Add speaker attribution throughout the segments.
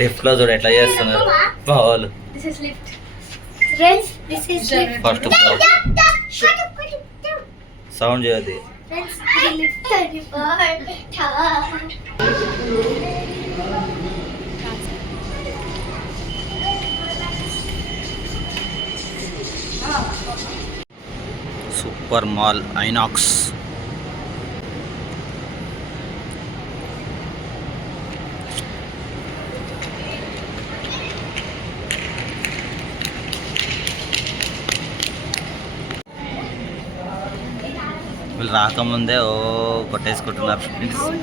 Speaker 1: లిఫ్ట్లో చూడు ఎట్లా చేస్తున్నారు మా వాళ్ళు. ఫస్ట్. సౌండ్
Speaker 2: అని
Speaker 1: సూపర్ మాల్ ఐనాక్స్ వీళ్ళు రాకముందే ఓ కొట్టేసుకుంటున్నారు.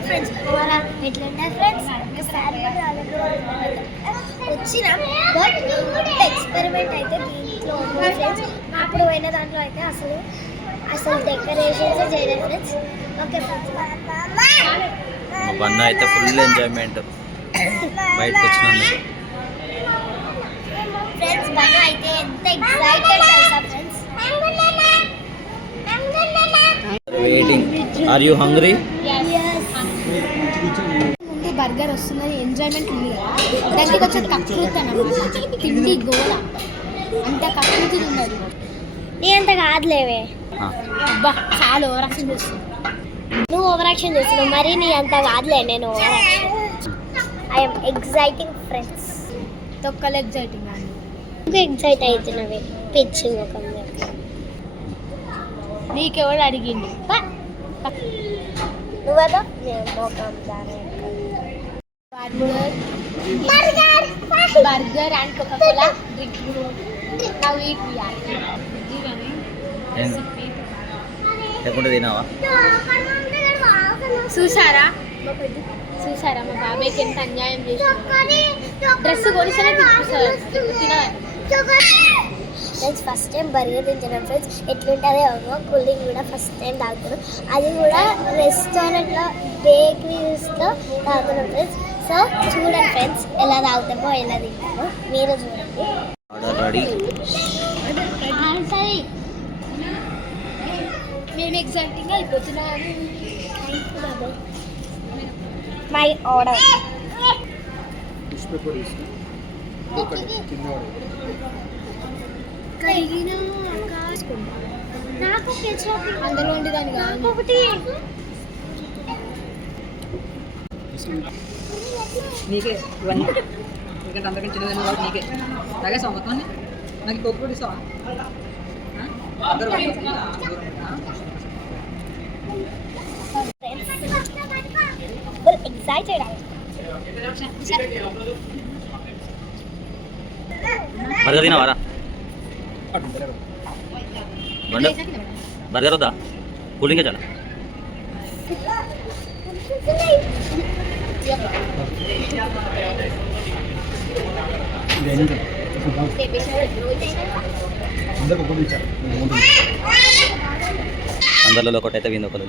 Speaker 1: ఫ్రెండ్స్.
Speaker 2: వచ్చిన బట్ ఎక్స్పెరిమెంట్ అయితే దీంట్లో ఫ్రెండ్స్ అప్పుడు పోయిన దాంట్లో అయితే అసలు అసలు డెకరేషన్స్ చేయలేదు ఫ్రెండ్స్ ఓకే ఫ్రెండ్స్
Speaker 1: అయితే ఫుల్ ఎంజాయ్మెంట్ బయటకు వచ్చినందుకు
Speaker 2: ఫ్రెండ్స్ బాగా అయితే ఎంత ఎక్సైటెడ్
Speaker 1: ఆర్ యూ హంగ్రీ
Speaker 3: ముందు బర్గర్ వస్తుందని ఎంజాయ్మెంట్ ఉంది కదా. దానికి కొంచెం కకృతి అన్నమాట తిండి గోల. అంత కకృతి ఉన్నది
Speaker 2: నీ అంత కాదులేవే.
Speaker 3: అబ్బా చాలా ఓవరాక్షన్ చేస్తుంది
Speaker 2: నువ్వు ఓవర్ యాక్షన్ చేస్తున్నావు మరి నీ అంత కాదులే నేను over action I'm exciting friends
Speaker 3: తొక్కలు ఎగ్జైటింగ్
Speaker 2: నువ్వు ఎగ్జైట్ అవుతున్నవి పిచ్చి ముఖం
Speaker 3: నీకెవడు అడిగింది
Speaker 2: నువ్వేదో? నేను దాని
Speaker 3: burger. Burger. And Coca Cola drink now eat
Speaker 1: లేకుంటే తినావా?
Speaker 3: చూసారా? చూసారా? మా బాబాయ్కి ఎంత అన్యాయం చేసి డ్రెస్ కొనిసనే తినాలి
Speaker 2: ఫ్రెండ్స్ ఫస్ట్ టైం బర్గర్ తింటున్నాం ఫ్రెండ్స్. ఎట్లుంటుంది ఏమో కూలింగ్ కూడా ఫస్ట్ టైం తాగుతున్నాం. అది కూడా రెస్టారెంట్లో బేకరీస్లో తాగుతున్నాం ఫ్రెండ్స్. సో చూడండి ఫ్రెండ్స్ ఎలా తాగుతామో ఎలా తింటామో మీరు చూడండి.
Speaker 1: ఆర్డర్ రెడీ
Speaker 3: మేము ఎగ్జైటింగ్ అయిపోతున్నాం.
Speaker 2: మై ఆర్డర్
Speaker 3: కరిగిన
Speaker 2: నాకు
Speaker 3: అందరూ వండేదాన్ని కాదు
Speaker 2: ఒకటి
Speaker 4: నీకే ఇవన్నీ. ఎందుకంటే అందరికీ చిన్నది కాబట్టి నీకే. తాగేసావు మొత్తం నాకు కొక్కు కూడా ఇస్తావా? అందరూ
Speaker 2: ఎక్సైటెడ్
Speaker 1: బర్గర్ వద్దా? కూల్ డ్రింకే చాలా. అందరిలో ఒకటి అయితే వింది ఒకరు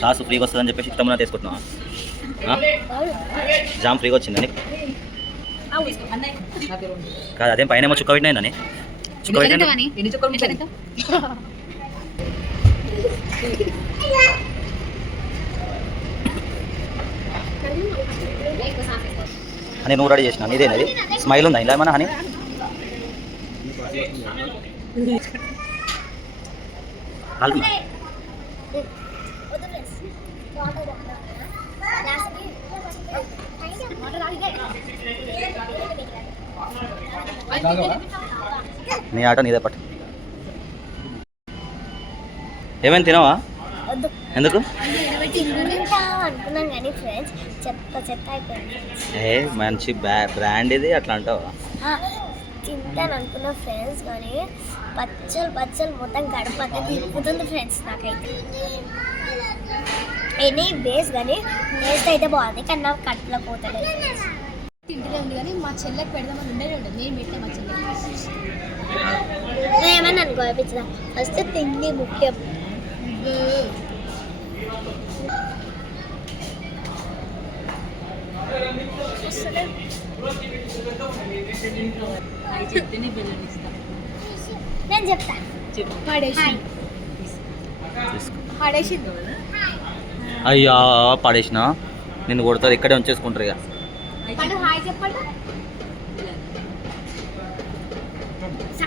Speaker 1: సాస్ ఫ్రీగా వస్తుందని చెప్పేసి ఇష్టం తీసుకుంటున్నావా? జామ్ ఫ్రీగా వచ్చిందని. కాదు అదేం పైన ఏమో చుక్క పెట్టినాయని చుక్క పెట్టిన అని నువ్వు రెడీ చేసిన ఇదేనది స్మైల్ ఉందా? ఇలా ఏమన్నా హనీ? నీ ఆటో నీదే పట్టు. ఏమైనా తినవా? ఎందుకు?
Speaker 2: చెత్త చెత్త అయిపోయింది.
Speaker 1: ఏ మంచి బ్రా బ్రాండ్ ఇది అట్లా అంటావా?
Speaker 2: తింటాను అనుకున్న ఫ్రెండ్స్ కానీ పచ్చలు పచ్చలు మొత్తం కడుపు అంతా తిరుగుతుంది ఫ్రెండ్స్ నాకైతే. ఎనీ బేస్ కానీ టేస్ట్ అయితే బాగుంది కానీ నాకు కడుపులో పోతలేదు.
Speaker 3: తింటూనే ఉంది కానీ మా చెల్లెకి పెడదామని ఉండేనే ఉండదు నేను పెట్టే మా చెల్లెకి.
Speaker 2: ఏమని అనుకో అనిపించదా ఫస్ట్ తిండి ముఖ్యం.
Speaker 4: అవి చెప్తే నీ బిల్లు ఇస్తాను
Speaker 2: నేను చెప్తా.
Speaker 4: చెప్పు.
Speaker 3: పడేసి.
Speaker 1: తీసుకో
Speaker 3: పడేసి
Speaker 1: అయ్యా పడేసిన? నిన్ను కొడతారు ఇక్కడే ఉంచేసుకుంటారు ఇక.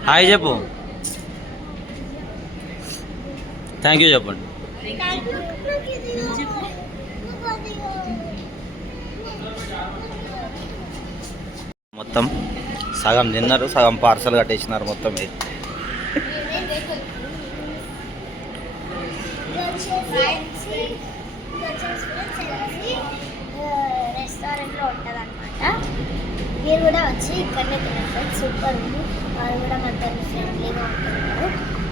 Speaker 3: హాయ్
Speaker 1: చెప్పు. థ్యాంక్ యూ చెప్పండి. మొత్తం. సగం తిన్నారు సగం పార్సల్ కట్టేసినారు మొత్తం ఇది.
Speaker 2: రెస్టారెంట్లో మీరు కూడా వచ్చి ఇక్కడనే తినండి సూపర్ ఉంది వాళ్ళు కూడా మనతో ఫ్రెండ్లీగా ఉంటున్నారు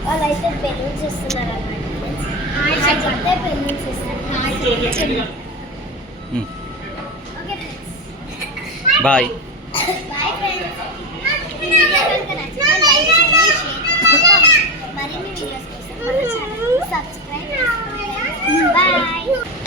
Speaker 2: వాళ్ళు అయితే బెలూన్స్ ఇస్తున్నారు అనమాట ఇస్తారు bye-bye